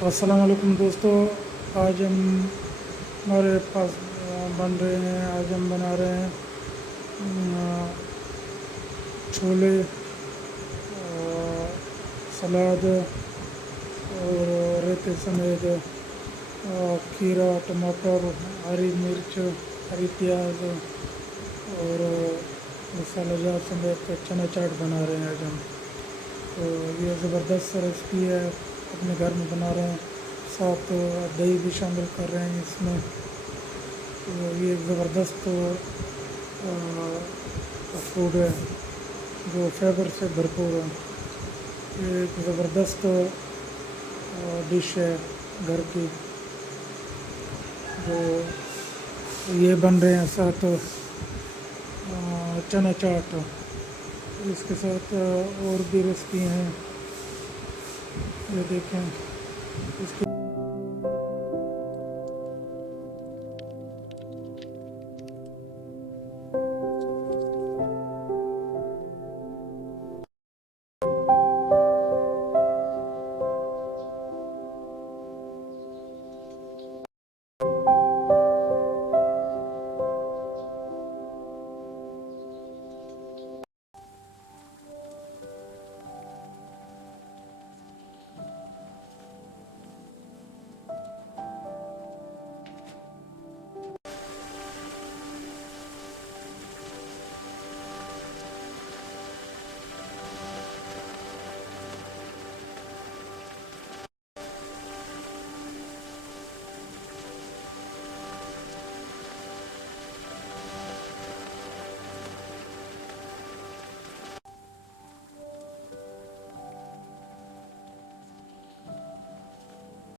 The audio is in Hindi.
अस्सलाम वालेकुम दोस्तों। आज हम हमारे पास बन रहे हैं, आज हम बना रहे हैं छोले, सलाद और रेते समेत खीरा, टमाटर, हरी मिर्च, हरी प्याज और मसाला जात समेत चना चाट बना रहे हैं आज हम। तो ये ज़बरदस्त रेसिपी है, अपने घर में बना रहे हैं, साथ दही भी शामिल कर रहे हैं इसमें। तो ये एक ज़बरदस्त फूड है जो फाइबर से भरपूर है। ये एक ज़बरदस्त डिश है घर की, जो ये बन रहे हैं साथ चना चाट। इसके साथ और भी रेसिपी हैं, ये देखें इसके